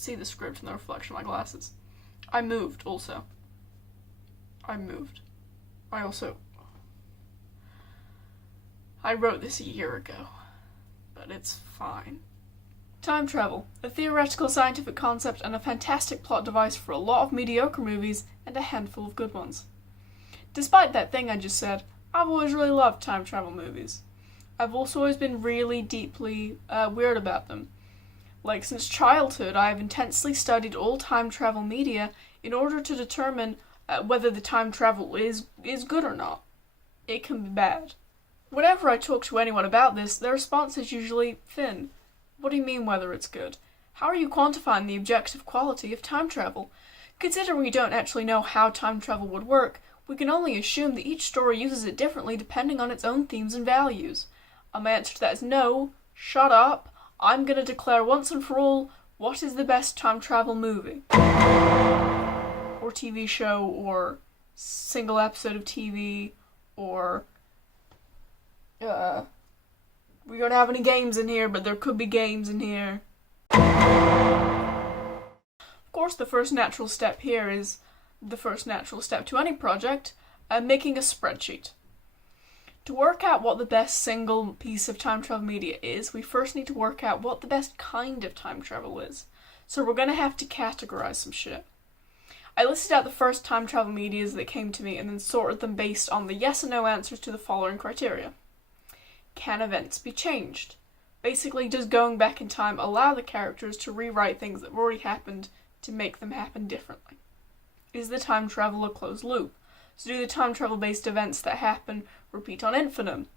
see the script in the reflection of my glasses. I moved, also. I moved. I wrote this a year ago, but it's fine. Time travel, a theoretical scientific concept and a fantastic plot device for a lot of mediocre movies and a handful of good ones. Despite that thing I just said, I've always really loved time travel movies. I've also always been really deeply weird about them. Like, since childhood, I have intensely studied all time travel media in order to determine whether the time travel is good or not. It can be bad. Whenever I talk to anyone about this, their response is usually thin. What do you mean whether it's good? How are you quantifying the objective quality of time travel? Considering we don't actually know how time travel would work, we can only assume that each story uses it differently depending on its own themes and values. My answer to that is no, shut up, I'm gonna declare once and for all, what is the best time travel movie? Or TV show, or single episode of TV, or we don't have any games in here, but there could be games in here. Of course, the first natural step here is the first natural step to any project, making a spreadsheet. To work out what the best single piece of time travel media is, we first need to work out what the best kind of time travel is. So we're gonna have to categorize some shit. I listed out the first time travel medias that came to me and then sorted them based on the yes and no answers to the following criteria. Can events be changed? Basically, does going back in time allow the characters to rewrite things that have already happened to make them happen differently? Is the time travel a closed loop? So do the time travel based events that happen repeat on infinitum?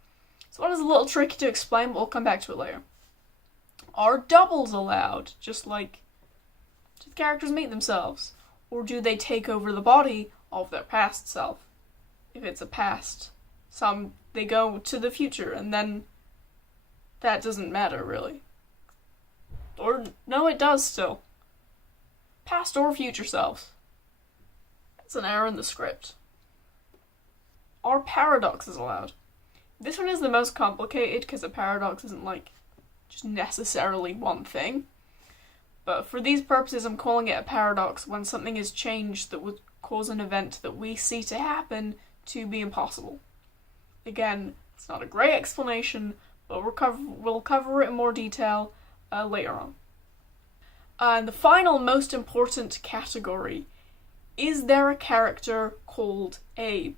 So one is a little tricky to explain, but we'll come back to it later. Are doubles allowed? Just like, do the characters meet themselves? Or do they take over the body of their past self? If it's a past, they go to the future, and then that doesn't matter, really. Or, no, it does still. Past or future selves. That's an error in the script. Are paradoxes allowed? This one is the most complicated, because a paradox isn't, just necessarily one thing. But for these purposes, I'm calling it a paradox when something is changed that would cause an event that we see to happen to be impossible. Again, it's not a great explanation, but we'll cover it in more detail later on. And the final, most important category, is there a character called Abe?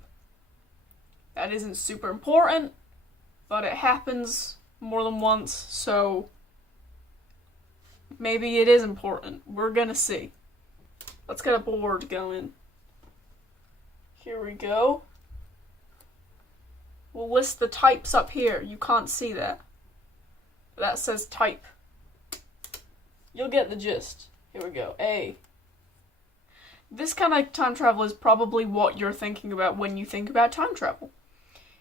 That isn't super important, but it happens more than once, so maybe it is important. We're gonna see. Let's get a board going. Here we go. We'll list the types up here. You can't see that. That says type. You'll get the gist. Here we go. A. This kind of time travel is probably what you're thinking about when you think about time travel.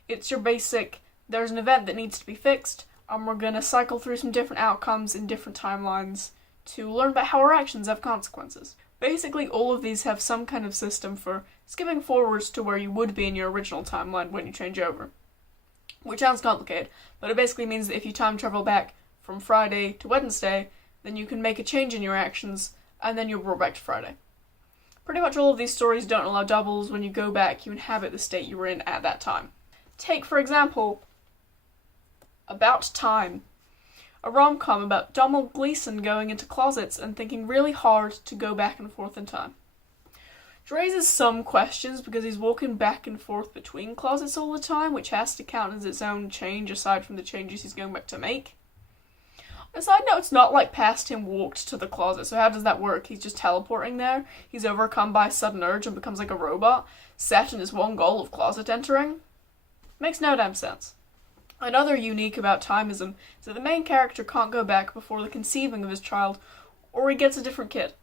It's your basic, there's an event that needs to be fixed, and we're gonna cycle through some different outcomes in different timelines to learn about how our actions have consequences. Basically, all of these have some kind of system for skipping forwards to where you would be in your original timeline when you change over. Which sounds complicated, but it basically means that if you time travel back from Friday to Wednesday, then you can make a change in your actions, and then you'll roll back to Friday. Pretty much all of these stories don't allow doubles. When you go back, you inhabit the state you were in at that time. Take, for example, About Time, a rom-com about Domhnall Gleeson going into closets and thinking really hard to go back and forth in time. It raises some questions because he's walking back and forth between closets all the time, which has to count as its own change aside from the changes he's going back to make. On a side note, it's not like past him walked to the closet, so how does that work? He's just teleporting there, he's overcome by a sudden urge and becomes like a robot, set in his one goal of closet entering? Makes no damn sense. Another unique about timeism is that the main character can't go back before the conceiving of his child, or he gets a different kid.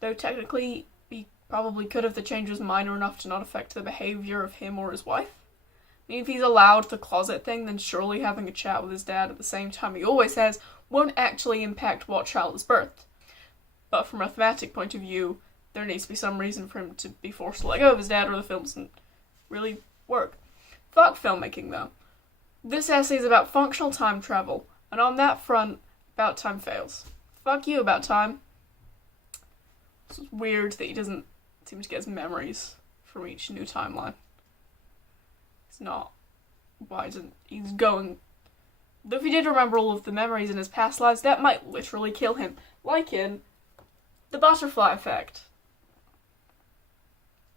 Though technically, he probably could if the change was minor enough to not affect the behavior of him or his wife. I mean, if he's allowed the closet thing, then surely having a chat with his dad at the same time he always has won't actually impact what child is birthed. But from a thematic point of view, there needs to be some reason for him to be forced to let go of his dad or the film doesn't really work. Fuck filmmaking, though. This essay is about functional time travel, and on that front, About Time fails. Fuck you, About Time. It's weird that he doesn't seem to get his memories from each new timeline. It's not. Why isn't he's going? Though if he did remember all of the memories in his past lives, that might literally kill him. Like in The Butterfly Effect.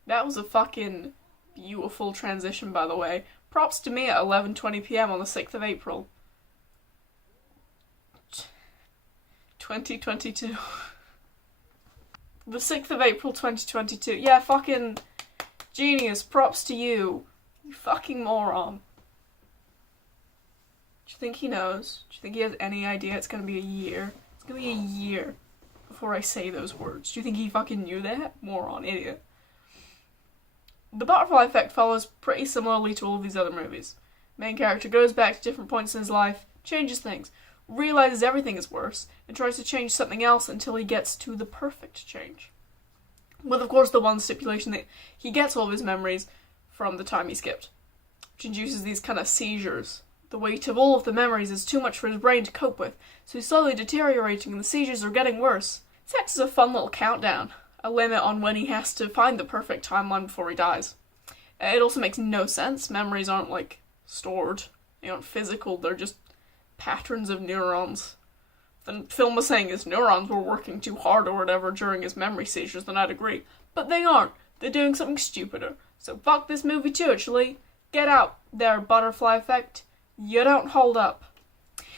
That was a fucking beautiful transition, by the way. Props to me at 11:20 p.m. on the 6th of April. 2022. The 6th of April 2022. Yeah, fucking genius. Props to you. You fucking moron. Do you think he knows? Do you think he has any idea it's gonna be a year? It's gonna be a year before I say those words. Do you think he fucking knew that? Moron, idiot. The Butterfly Effect follows pretty similarly to all of these other movies. Main character goes back to different points in his life, changes things, realizes everything is worse, and tries to change something else until he gets to the perfect change. With, of course, the one stipulation that he gets all of his memories from the time he skipped, which induces these kind of seizures. The weight of all of the memories is too much for his brain to cope with, so he's slowly deteriorating and the seizures are getting worse. This acts as a fun little countdown, a limit on when he has to find the perfect timeline before he dies. It also makes no sense. Memories aren't, stored. They aren't physical, they're just patterns of neurons. The film was saying his neurons were working too hard or whatever during his memory seizures, then I'd agree. But they aren't. They're doing something stupider. So fuck this movie too, actually. Get out there, Butterfly Effect. You don't hold up.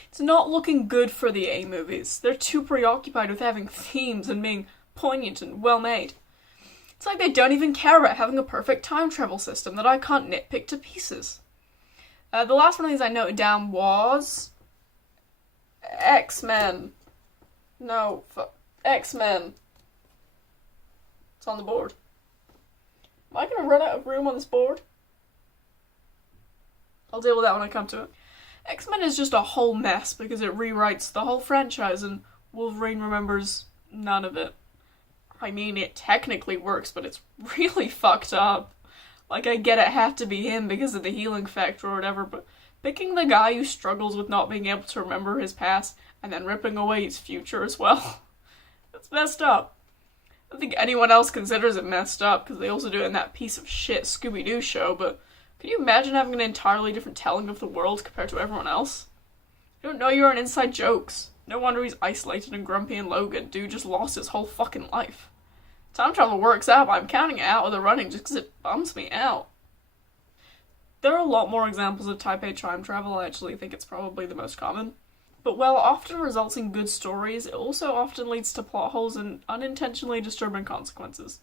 It's not looking good for the A movies. They're too preoccupied with having themes and being poignant and well made. It's like they don't even care about having a perfect time travel system that I can't nitpick to pieces. The last one of these I noted down was X-Men. No, X-Men. It's on the board. Am I going to run out of room on this board? I'll deal with that when I come to it. X-Men is just a whole mess because it rewrites the whole franchise and Wolverine remembers none of it. I mean, it technically works, but it's really fucked up. I get it had to be him because of the healing factor or whatever, but picking the guy who struggles with not being able to remember his past and then ripping away his future as well, that's messed up. I don't think anyone else considers it messed up because they also do it in that piece of shit Scooby-Doo show, but can you imagine having an entirely different telling of the world compared to everyone else? You don't know you're an inside jokes. No wonder he's isolated and grumpy and Logan. Dude just lost his whole fucking life. Time travel works out, but I'm counting it out of the running just because it bums me out. There are a lot more examples of Type A time travel. I actually think it's probably the most common. But while it often results in good stories, it also often leads to plot holes and unintentionally disturbing consequences.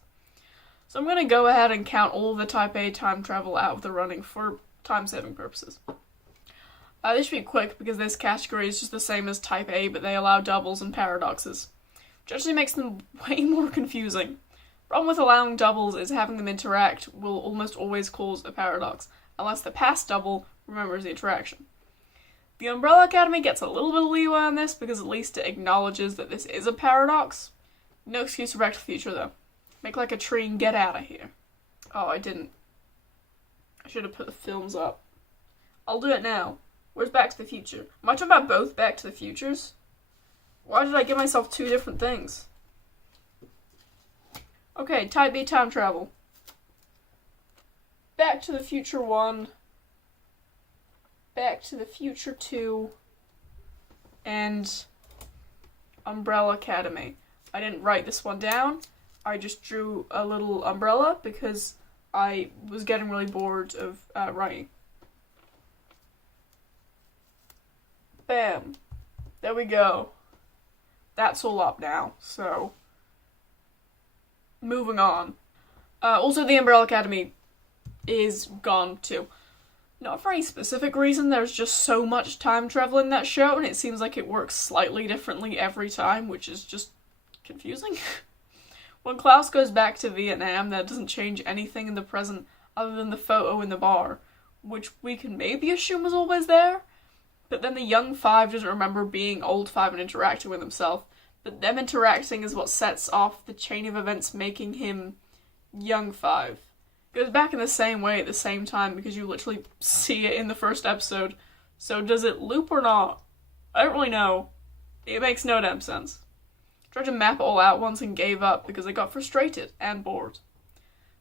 So I'm going to go ahead and count all the Type A time travel out of the running for time-saving purposes. This should be quick because this category is just the same as Type A, but they allow doubles and paradoxes, which actually makes them way more confusing. Problem with allowing doubles is having them interact will almost always cause a paradox, unless the past double remembers the interaction. The Umbrella Academy gets a little bit of leeway on this because at least it acknowledges that this is a paradox. No excuse for Back to the Future, though. Make like a tree and get out of here. Oh, I didn't. I should have put the films up. I'll do it now. Where's Back to the Future? Am I talking about both Back to the Futures? Why did I give myself two different things? Okay, Type B time travel. Back to the Future 1. Back to the Future 2. And Umbrella Academy. I didn't write this one down. I just drew a little umbrella because I was getting really bored of writing. Bam. There we go. That's all up now, so moving on. Also, the Umbrella Academy is gone too. Not for any specific reason, there's just so much time travel in that show, and it seems like it works slightly differently every time, which is just confusing. When Klaus goes back to Vietnam, that doesn't change anything in the present other than the photo in the bar, which we can maybe assume was always there. But then the young Five doesn't remember being old Five and interacting with himself. But them interacting is what sets off the chain of events making him young Five. Goes back in the same way at the same time because you literally see it in the first episode. So does it loop or not? I don't really know. It makes no damn sense. Tried to map it all out once and gave up because I got frustrated and bored.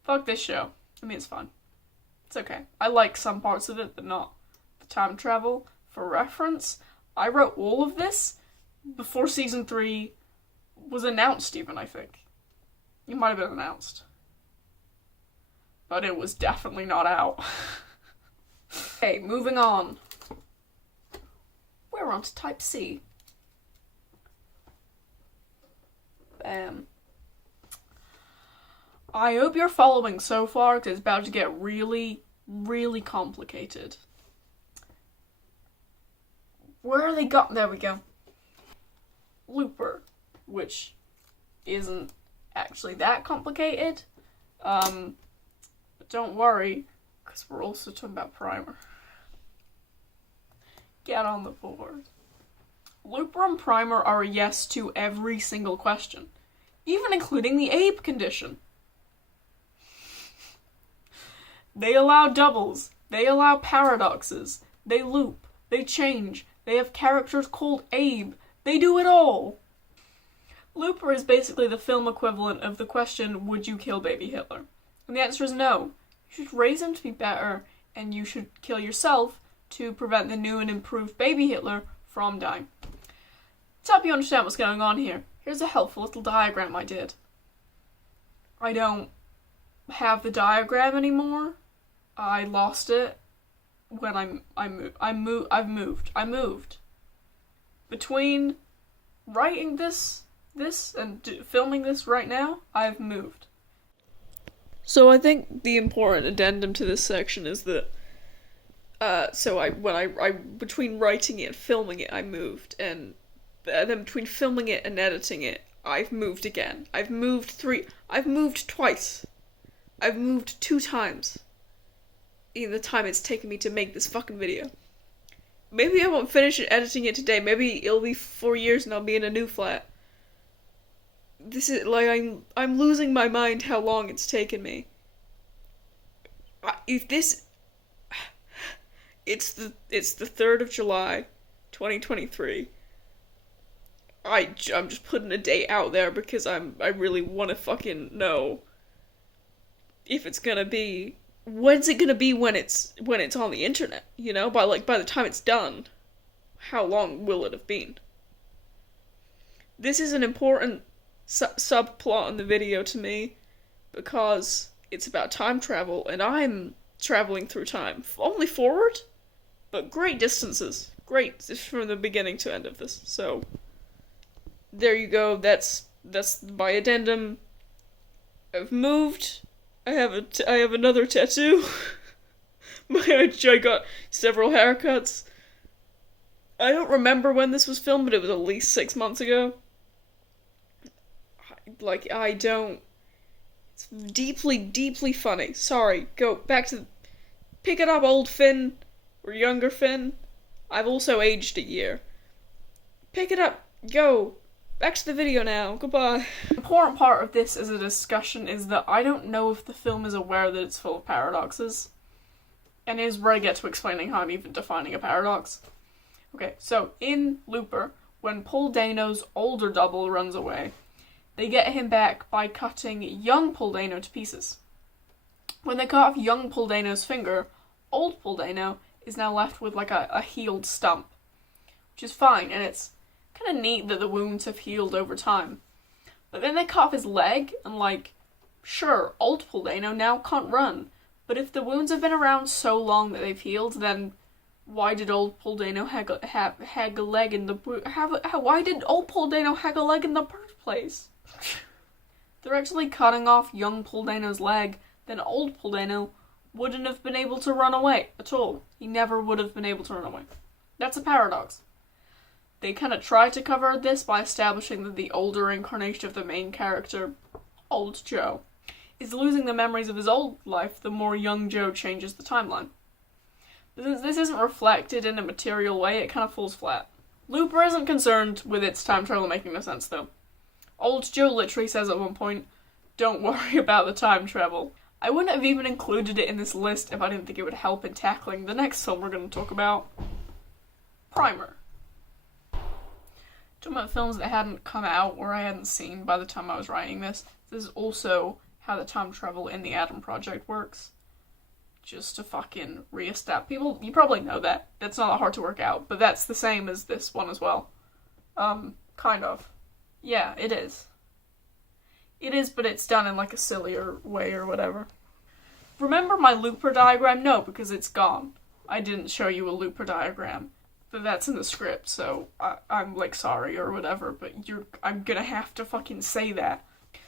Fuck this show. I mean, it's fun. It's okay. I like some parts of it, but not the time travel. For reference, I wrote all of this before season 3 was announced even, I think. It might have been announced. But it was definitely not out. Okay, moving on. We're on to type C. Bam. I hope you're following so far, because it's about to get really, really complicated. Where are they got? There we go. Looper, which isn't actually that complicated. But don't worry, because we're also talking about Primer. Get on the board. Looper and Primer are a yes to every single question, even including the Abe condition. They allow doubles, they allow paradoxes, they loop, they change, they have characters called Abe, they do it all! Looper is basically the film equivalent of the question, would you kill baby Hitler? And the answer is no. You should raise him to be better, and you should kill yourself to prevent the new and improved baby Hitler from dying. To help you understand what's going on here, here's a helpful little diagram I did. I don't have the diagram anymore. I lost it when I've moved. Between writing this and filming this right now, I've moved. So I think the important addendum to this section is that between writing it and filming it, I moved, and then between filming it and editing it, I've moved again. I've moved twice. I've moved 2 times in the time it's taken me to make this fucking video. Maybe I won't finish editing it today. Maybe it'll be 4 years and I'll be in a new flat. This is like I'm losing my mind how long it's taken me. If this, it's the 3rd of July, 2023. I'm just putting a date out there because I really want to fucking know if it's gonna be. When's it gonna be when it's on the internet? You know, by the time it's done, how long will it have been? This is an important subplot in the video to me because it's about time travel, and I'm traveling through time, only forward, but great distances, great from the beginning to end of this. So there you go. That's my addendum. I've moved. I have another tattoo. I got several haircuts. I don't remember when this was filmed, but it was at least 6 months ago. It's deeply, deeply funny. Sorry, go back to... Pick it up, old Finn, or younger Finn. I've also aged a year. Pick it up, go. Back to the video now, goodbye. The important part of this as a discussion is that I don't know if the film is aware that it's full of paradoxes. And here's where I get to explaining how I'm even defining a paradox. Okay, so in Looper, when Paul Dano's older double runs away, they get him back by cutting young Paul Dano to pieces. When they cut off young Paul Dano's finger, old Paul Dano is now left with like a healed stump. Which is fine, and it's kind of neat that the wounds have healed over time. But then they cut off his leg, and sure, old Paul Dano now can't run. But if the wounds have been around so long that they've healed, then why did old Paul Dano have a leg in the... Why did old Paul Dano have a leg in the first place? They're actually cutting off young Paul Dano's leg, then old Paul Dano wouldn't have been able to run away at all. He never would have been able to run away. That's a paradox. They kind of try to cover this by establishing that the older incarnation of the main character, Old Joe, is losing the memories of his old life the more young Joe changes the timeline. But since this isn't reflected in a material way, it kind of falls flat. Looper isn't concerned with its time travel making no sense, though. Old Joe literally says at one point, "Don't worry about the time travel." I wouldn't have even included it in this list if I didn't think it would help in tackling the next film we're going to talk about. Primer. Talking about films that hadn't come out or I hadn't seen by the time I was writing this, this is also how the time travel in the Adam Project works. Just to fucking re-establish people. You probably know that. That's not that hard to work out, but that's the same as this one as well. Kind of. Yeah, it is. It is, but it's done in like a sillier way or whatever. Remember my looper diagram? No, because it's gone. I didn't show you a looper diagram. But that's in the script, so I'm like sorry or whatever, but I'm gonna have to fucking say that.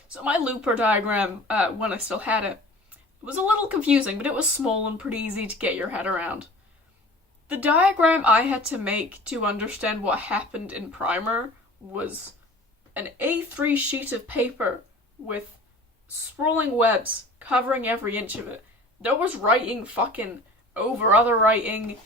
So my looper diagram, when I still had it, was a little confusing, but it was small and pretty easy to get your head around. The diagram I had to make to understand what happened in Primer was an A3 sheet of paper with sprawling webs covering every inch of it. There was writing fucking over other writing.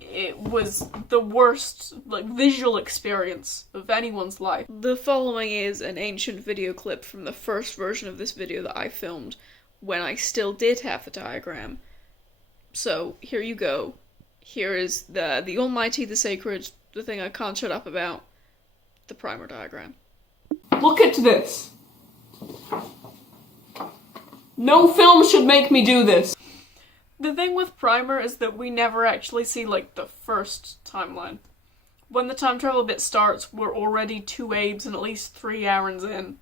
It was the worst, like, visual experience of anyone's life. The following is an ancient video clip from the first version of this video that I filmed when I still did have the diagram. So, here you go. Here is the almighty, the sacred, the thing I can't shut up about, the Primer diagram. Look at this! No film should make me do this! The thing with Primer is that we never actually see, like, the first timeline. When the time travel bit starts, we're already 2 Abes and at least 3 Aarons in.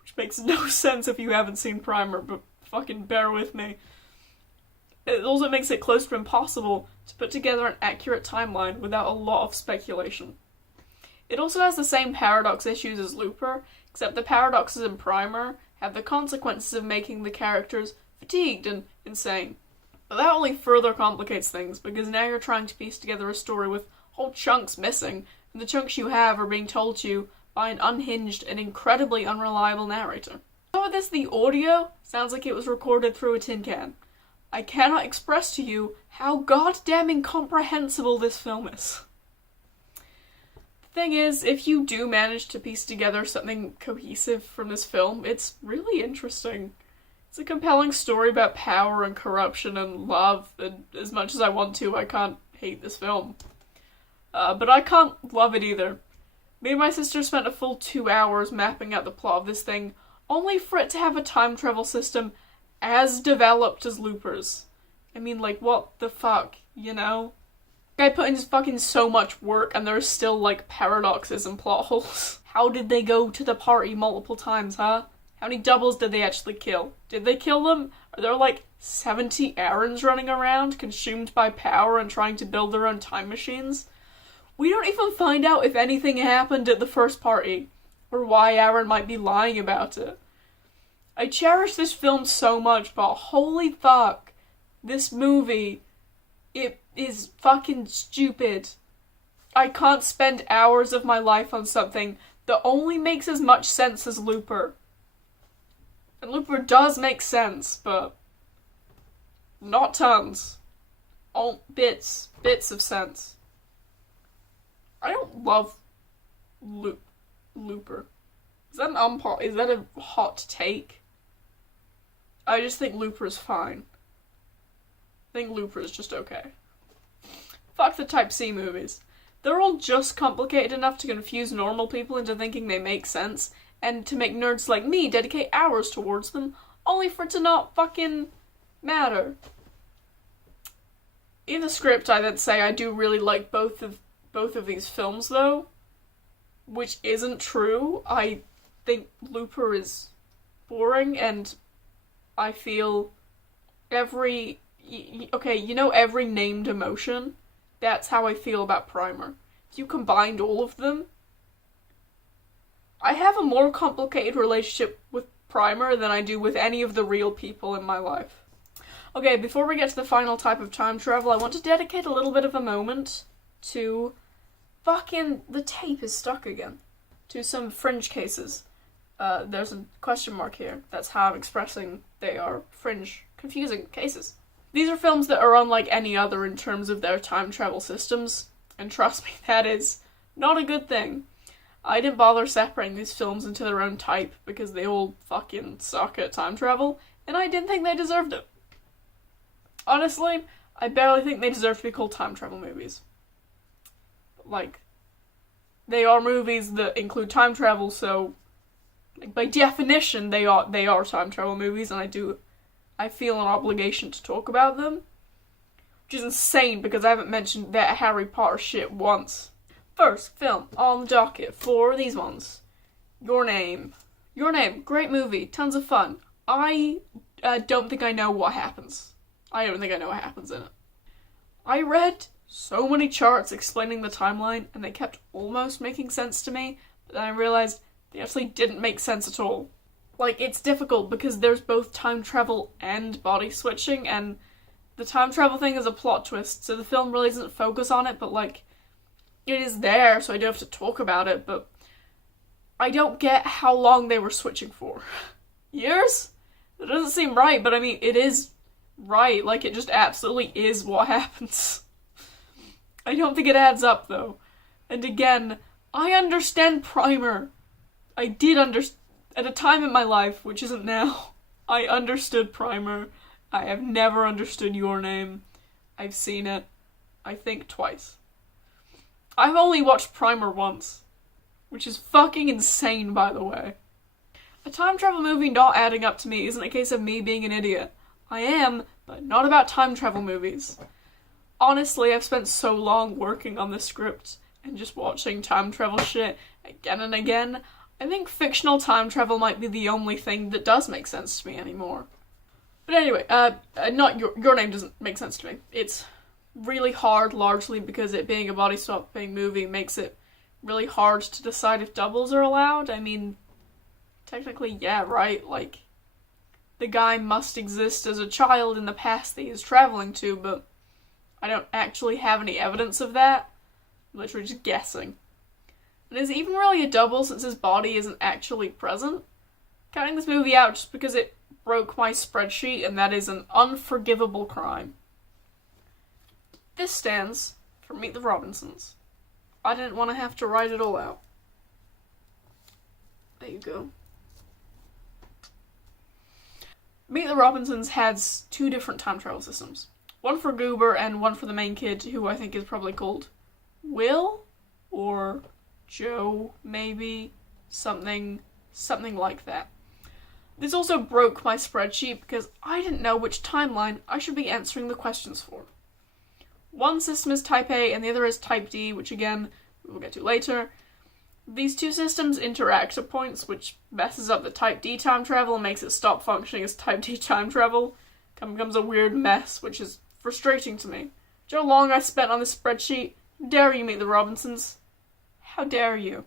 Which makes no sense if you haven't seen Primer, but fucking bear with me. It also makes it close to impossible to put together an accurate timeline without a lot of speculation. It also has the same paradox issues as Looper, except the paradoxes in Primer have the consequences of making the characters fatigued and insane. But that only further complicates things, because now you're trying to piece together a story with whole chunks missing, and the chunks you have are being told to you by an unhinged and incredibly unreliable narrator. Some of this, the audio, sounds like it was recorded through a tin can. I cannot express to you how goddamn incomprehensible this film is. The thing is, if you do manage to piece together something cohesive from this film, it's really interesting. It's a compelling story about power and corruption and love, and as much as I want to, I can't hate this film. But I can't love it either. Me and my sister spent a full 2 hours mapping out the plot of this thing, only for it to have a time travel system as developed as Looper's. I mean, like, what the fuck, you know? Guy put in fucking so much work, and there's still, like, paradoxes and plot holes. How did they go to the party multiple times, huh? How many doubles did they actually kill? Did they kill them? Are there like 70 Aarons running around, consumed by power and trying to build their own time machines? We don't even find out if anything happened at the first party, or why Aaron might be lying about it. I cherish this film so much, but holy fuck, this movie, it is fucking stupid. I can't spend hours of my life on something that only makes as much sense as Looper. And Looper does make sense, but not tons. All bits of sense. I don't love Looper. Is that is that a hot take? I just think Looper is fine. I think Looper is just okay. Fuck the Type C movies. They're all just complicated enough to confuse normal people into thinking they make sense, and to make nerds like me dedicate hours towards them, only for it to not fucking matter. In the script, I then say I do really like both of these films, though, which isn't true. I think Looper is boring, and I feel every named emotion? That's how I feel about Primer. If you combined all of them, I have a more complicated relationship with Primer than I do with any of the real people in my life. Okay, before we get to the final type of time travel, I want to dedicate a little bit of a moment to fucking the tape is stuck again. To some fringe cases. There's a question mark here. That's how I'm expressing they are fringe, confusing cases. These are films that are unlike any other in terms of their time travel systems, and trust me, that is not a good thing. I didn't bother separating these films into their own type because they all fucking suck at time travel, and I didn't think they deserved it. Honestly, I barely think they deserve to be called time travel movies. Like, they are movies that include time travel, so by definition they are time travel movies, and I feel an obligation to talk about them. Which is insane because I haven't mentioned that Harry Potter shit once. First film on the docket for these ones. Your Name. Your Name, great movie, tons of fun. I don't think I know what happens. I don't think I know what happens in it. I read so many charts explaining the timeline, and they kept almost making sense to me, but then I realized they actually didn't make sense at all. Like, it's difficult because there's both time travel and body switching, and the time travel thing is a plot twist, so the film really doesn't focus on it, but like, it is there, so I don't have to talk about it, but I don't get how long they were switching for. Years? That doesn't seem right, but I mean, it is right, like, it just absolutely is what happens. I don't think it adds up, though. And again, I understand Primer. I did understand, at a time in my life, which isn't now, I understood Primer. I have never understood Your Name. I've seen it, I think, twice. I've only watched Primer once, which is fucking insane, by the way. A time travel movie not adding up to me isn't a case of me being an idiot. I am, but not about time travel movies. Honestly, I've spent so long working on this script and just watching time travel shit again and again, I think fictional time travel might be the only thing that does make sense to me anymore. But anyway, not Your Name doesn't make sense to me. It's really hard, largely because it being a body swapping movie makes it really hard to decide if doubles are allowed. I mean, technically, yeah, right? Like, the guy must exist as a child in the past that he's traveling to, but I don't actually have any evidence of that. I'm literally just guessing. And is it even really a double since his body isn't actually present? Counting this movie out just because it broke my spreadsheet, and that is an unforgivable crime. This stands for Meet the Robinsons. I didn't want to have to write it all out. There you go. Meet the Robinsons has two different time travel systems. One for Goober and one for the main kid, who I think is probably called Will? Or Joe, maybe? Something like that. This also broke my spreadsheet because I didn't know which timeline I should be answering the questions for. One system is Type A and the other is Type D, which again, we will get to later. These two systems interact at points, which messes up the Type D time travel and makes it stop functioning as Type D time travel. It becomes a weird mess, which is frustrating to me. Do you know how long I spent on this spreadsheet? How dare you, Meet the Robinsons? How dare you?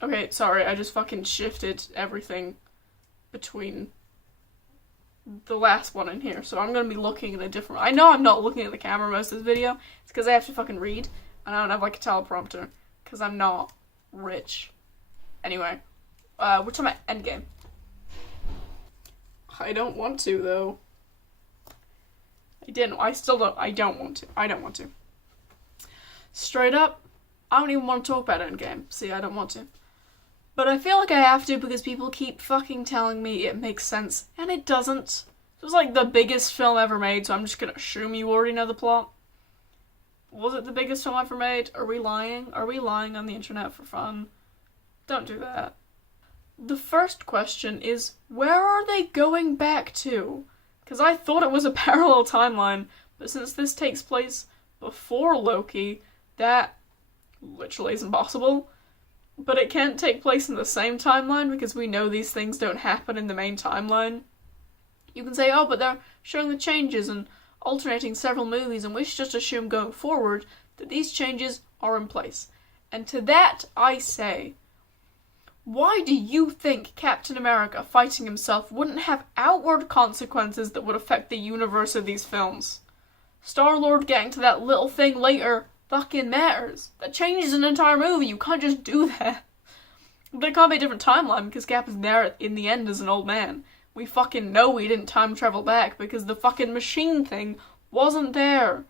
Okay, sorry, I just fucking shifted everything between the last one in here, so I'm gonna be looking at a different... I know I'm not looking at the camera most of this video, it's because I have to fucking read, and I don't have, like, a teleprompter, because I'm not rich. Anyway, we're talking about Endgame. I don't want to, though. I don't want to. Straight up, I don't even want to talk about Endgame. See, I don't want to. But I feel like I have to because people keep fucking telling me it makes sense, and it doesn't. It was like the biggest film ever made, so I'm just gonna assume you already know the plot. Was it the biggest film ever made? Are we lying? Are we lying on the internet for fun? Don't do that. The first question is, where are they going back to? Because I thought it was a parallel timeline, but since this takes place before Loki, that literally isn't possible. But it can't take place in the same timeline because we know these things don't happen in the main timeline. You can say, oh, but they're showing the changes and alternating several movies, and we should just assume going forward that these changes are in place. And to that I say, why do you think Captain America fighting himself wouldn't have outward consequences that would affect the universe of these films? Star-Lord getting to that little thing later fucking matters. That changes an entire movie. You can't just do that. But it can't be a different timeline because Cap is there in the end as an old man. We fucking know he didn't time travel back because the fucking machine thing wasn't there.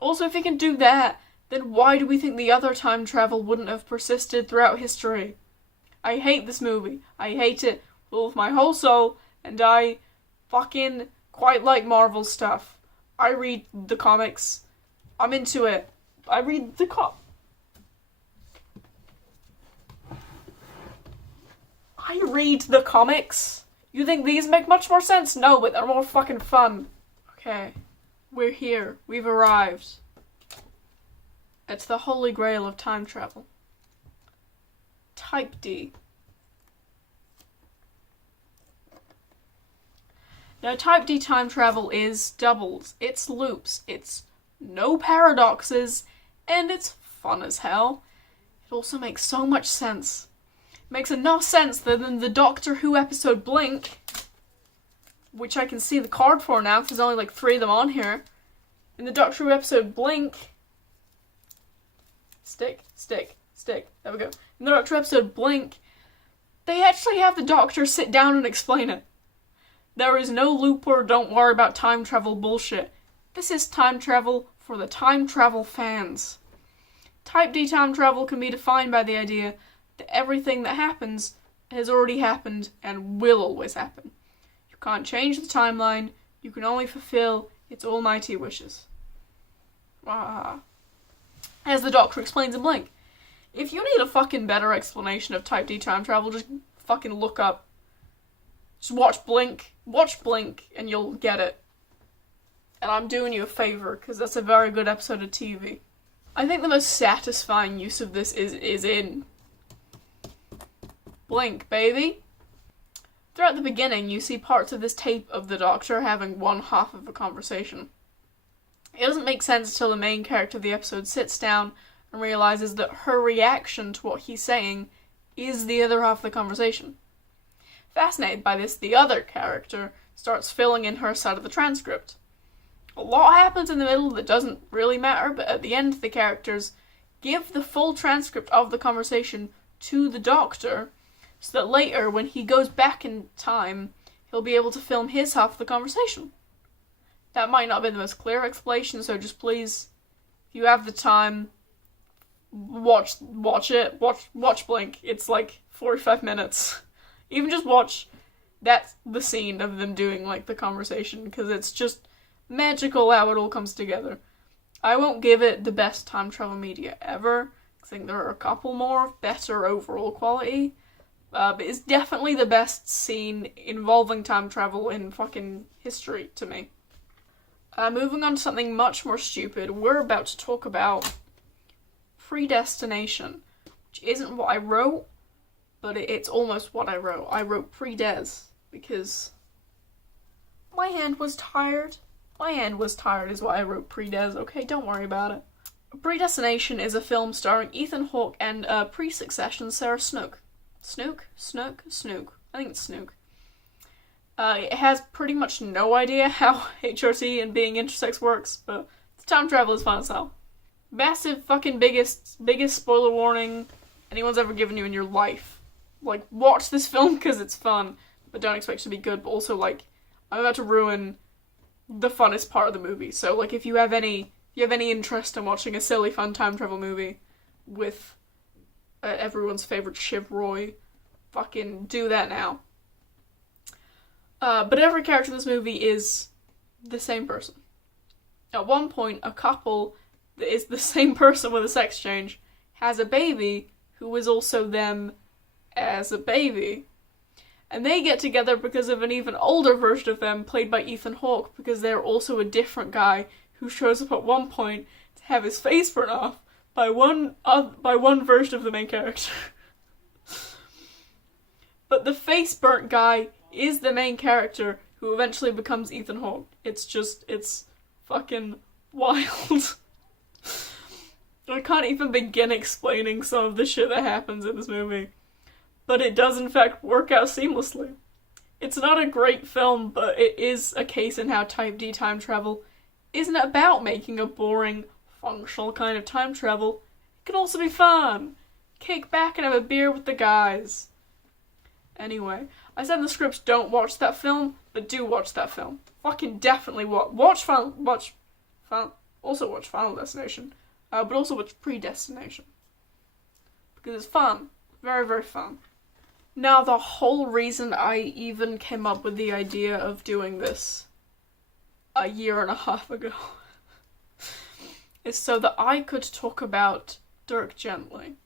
Also, if he can do that, then why do we think the other time travel wouldn't have persisted throughout history? I hate this movie. I hate it with my whole soul, and I fucking quite like Marvel stuff. I read the comics. I'm into it. I read the I read the comics. You think these make much more sense? No, but they're more fucking fun. Okay. We're here. We've arrived. It's the holy grail of time travel. Type D. Now, Type D time travel is doubles, it's loops, it's no paradoxes, and it's fun as hell. It also makes so much sense. It makes enough sense that in the Doctor Who episode Blink, which I can see the card for now because there's only like 3 of them on here, in the Doctor Who episode Blink, stick, there we go. In the Doctor Who episode Blink, they actually have the Doctor sit down and explain it. There is no loop or don't worry about time travel bullshit. This is time travel for the time travel fans. Type D time travel can be defined by the idea that everything that happens has already happened and will always happen. You can't change the timeline, you can only fulfill its almighty wishes. As the Doctor explains in Blink. If you need a fucking better explanation of Type D time travel, just fucking look up. Just watch Blink, and you'll get it. And I'm doing you a favor, because that's a very good episode of TV. I think the most satisfying use of this is in Blink, baby. Throughout the beginning, you see parts of this tape of the Doctor having one half of a conversation. It doesn't make sense until the main character of the episode sits down and realizes that her reaction to what he's saying is the other half of the conversation. Fascinated by this, the other character starts filling in her side of the transcript. A lot happens in the middle that doesn't really matter, but at the end the characters give the full transcript of the conversation to the Doctor, so that later, when he goes back in time, he'll be able to film his half of the conversation. That might not be the most clear explanation, so just please, if you have the time, watch it. Watch Blink. It's like 45 minutes. Even just watch the scene of them doing, like, the conversation, because it's just magical how it all comes together. I won't give it the best time travel media ever. I think there are a couple more better overall quality. But it's definitely the best scene involving time travel in fucking history to me. Moving on to something much more stupid, we're about to talk about Predestination, which isn't what I wrote, but it's almost what I wrote. I wrote Predes because my hand was tired. My hand was tired is why I wrote Predes, okay? Don't worry about it. Predestination is a film starring Ethan Hawke and pre-Succession Sarah Snook. Snook? I think it's Snook. It has pretty much no idea how HRT and being intersex works, but time travel is fun as hell. Massive fucking biggest spoiler warning anyone's ever given you in your life. Like, watch this film because it's fun, but don't expect it to be good, but also, like, I'm about to ruin the funnest part of the movie, so, like, if you have any interest in watching a silly, fun time travel movie with everyone's favorite Shiv Roy, fucking do that now. But every character in this movie is the same person. At one point, a couple that is the same person with a sex change has a baby who is also them as a baby. And they get together because of an even older version of them, played by Ethan Hawke, because they're also a different guy who shows up at one point to have his face burnt off by one version of the main character. But the face burnt guy is the main character who eventually becomes Ethan Hawke. It's fucking wild. I can't even begin explaining some of the shit that happens in this movie. But it does in fact work out seamlessly. It's not a great film, but it is a case in how Type D time travel isn't about making a boring, functional kind of time travel. It can also be fun. Kick back and have a beer with the guys. Anyway, I said in the script don't watch that film, but do watch that film. Fucking definitely watch Final Destination, but also watch Predestination. Because it's fun. Very, very fun. Now, the whole reason I even came up with the idea of doing this a year and a half ago is so that I could talk about Dirk Gently.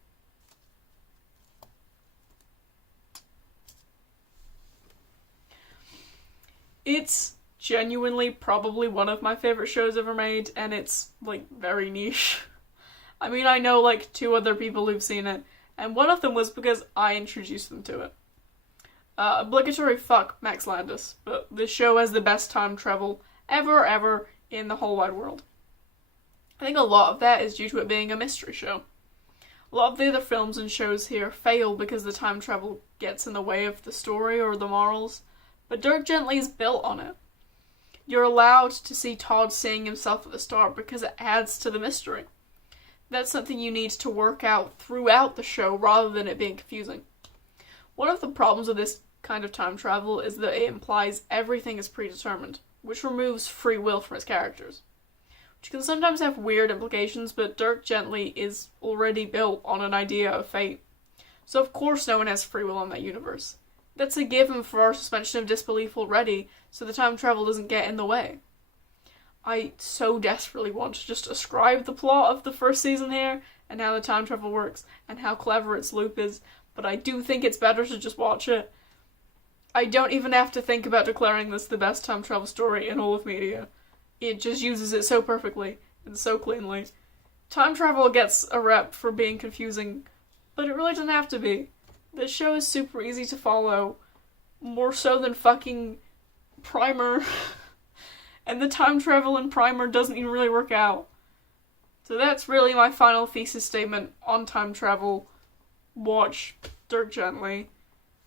It's genuinely probably one of my favorite shows ever made, and it's, like, very niche. I mean, I know, like, 2 other people who've seen it, and one of them was because I introduced them to it. Obligatory fuck Max Landis, but this show has the best time travel ever in the whole wide world. I think a lot of that is due to it being a mystery show. A lot of the other films and shows here fail because the time travel gets in the way of the story or the morals, but Dirk Gently is built on it. You're allowed to see Todd seeing himself at the start because it adds to the mystery. That's something you need to work out throughout the show rather than it being confusing. One of the problems with this kind of time travel is that it implies everything is predetermined, which removes free will from its characters. Which can sometimes have weird implications, but Dirk Gently is already built on an idea of fate. So of course no one has free will in that universe. That's a given for our suspension of disbelief already, so the time travel doesn't get in the way. I so desperately want to just ascribe the plot of the first season here, and how the time travel works, and how clever its loop is, but I do think it's better to just watch it. I don't even have to think about declaring this the best time travel story in all of media. It just uses it so perfectly, and so cleanly. Time travel gets a rep for being confusing, but it really doesn't have to be. This show is super easy to follow, more so than fucking Primer. And the time travel in Primer doesn't even really work out. So that's really my final thesis statement on time travel. Watch Dirk Gently.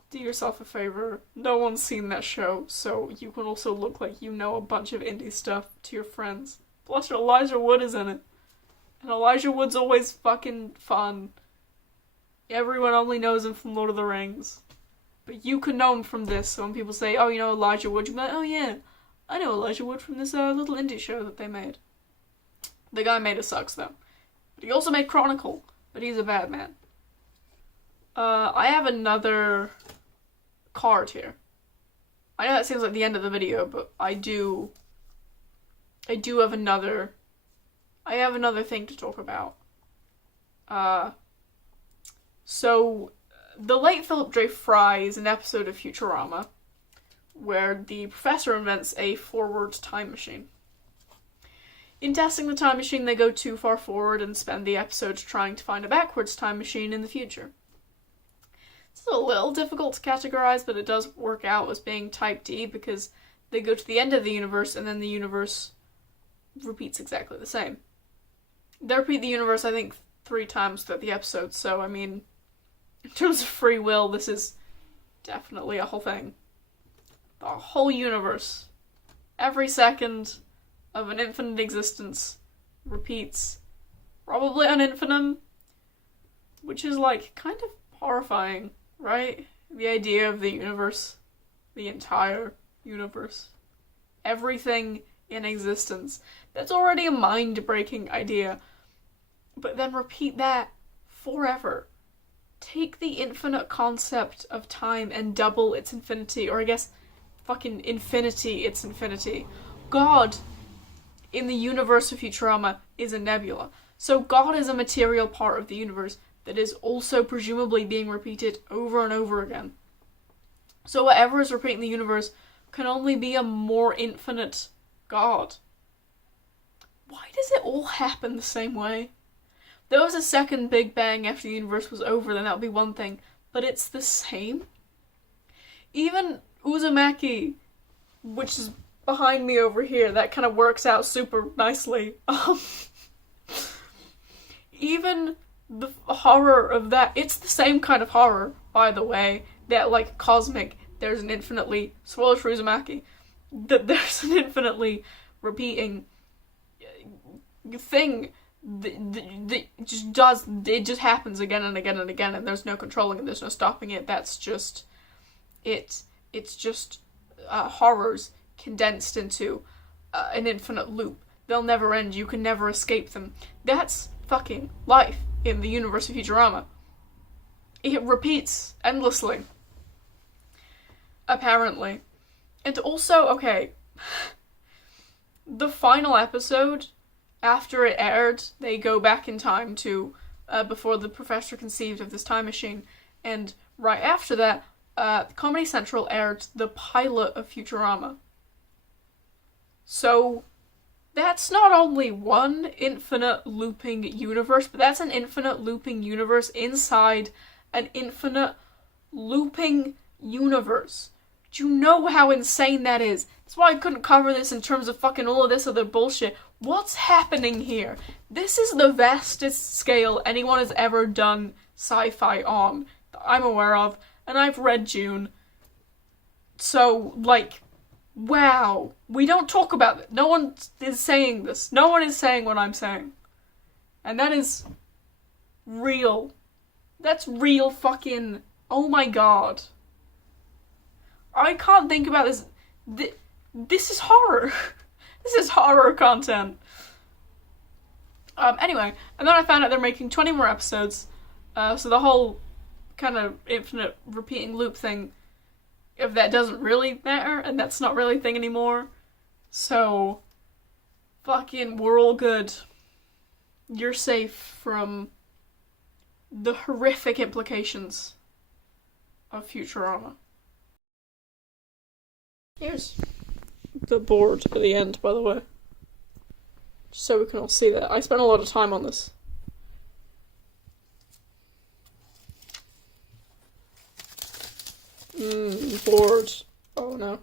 Do yourself a favor. No one's seen that show, so you can also look like you know a bunch of indie stuff to your friends. Plus Elijah Wood is in it. And Elijah Wood's always fucking fun. Everyone only knows him from Lord of the Rings. But you could know him from this, so when people say, oh, you know Elijah Wood, you'll be like, oh yeah, I know Elijah Wood from this little indie show that they made. The guy made it sucks, though. But he also made Chronicle, but he's a bad man. I have another card here. I know that seems like the end of the video, but I have another thing to talk about. So, the late Philip J. Fry is an episode of Futurama where the professor invents a forward time machine. In testing the time machine, they go too far forward and spend the episode trying to find a backwards time machine in the future. It's a little difficult to categorize, but it does work out as being type D because they go to the end of the universe and then the universe repeats exactly the same. They repeat the universe, I think, 3 times throughout the episode, so, I mean, in terms of free will, this is definitely a whole thing. The whole universe, every second of an infinite existence, repeats, probably an infinitum, which is, like, kind of horrifying, right? The idea of the universe, the entire universe, everything in existence. That's already a mind-breaking idea. But then repeat that forever. Take the infinite concept of time and double its infinity, or I guess fucking infinity its infinity. God, in the universe of Futurama, is a nebula. So God is a material part of the universe that is also presumably being repeated over and over again. So whatever is repeating the universe can only be a more infinite God. Why does it all happen the same way? If there was a second Big Bang after the universe was over, then that would be one thing. But it's the same? Even Uzumaki, which is behind me over here, that kind of works out super nicely. Even the horror of that, it's the same kind of horror, by the way, that, like, cosmic, there's an infinitely, spoiler for Uzumaki, that there's an infinitely repeating thing that just happens again and again and again, and there's no controlling it, there's no stopping it. That's just it's just horrors condensed into an infinite loop. They'll never end. You can never escape them. That's fucking life in the universe of Futurama. It repeats endlessly, apparently. And also, okay, the final episode, after it aired, they go back in time to before the professor conceived of this time machine, and right after that, Comedy Central aired the pilot of Futurama, So that's not only one infinite looping universe, but that's an infinite looping universe inside an infinite looping universe. Do you know how insane that is? That's why I couldn't cover this in terms of fucking all of this other bullshit. What's happening here? This is the vastest scale anyone has ever done sci-fi on that I'm aware of, and I've read Dune. So, like, wow. We don't talk about it. No one is saying this. No one is saying what I'm saying. And that is real. That's real fucking... Oh my god. I can't think about this. This is horror. This is horror content. Anyway, and then I found out they're making 20 more episodes. So the whole kind of infinite repeating loop thing, if that doesn't really matter, and that's not really a thing anymore. So, fucking, we're all good. You're safe from the horrific implications of Futurama. Here's the board at the end, by the way. Just so we can all see that. I spent a lot of time on this. Board. Oh no.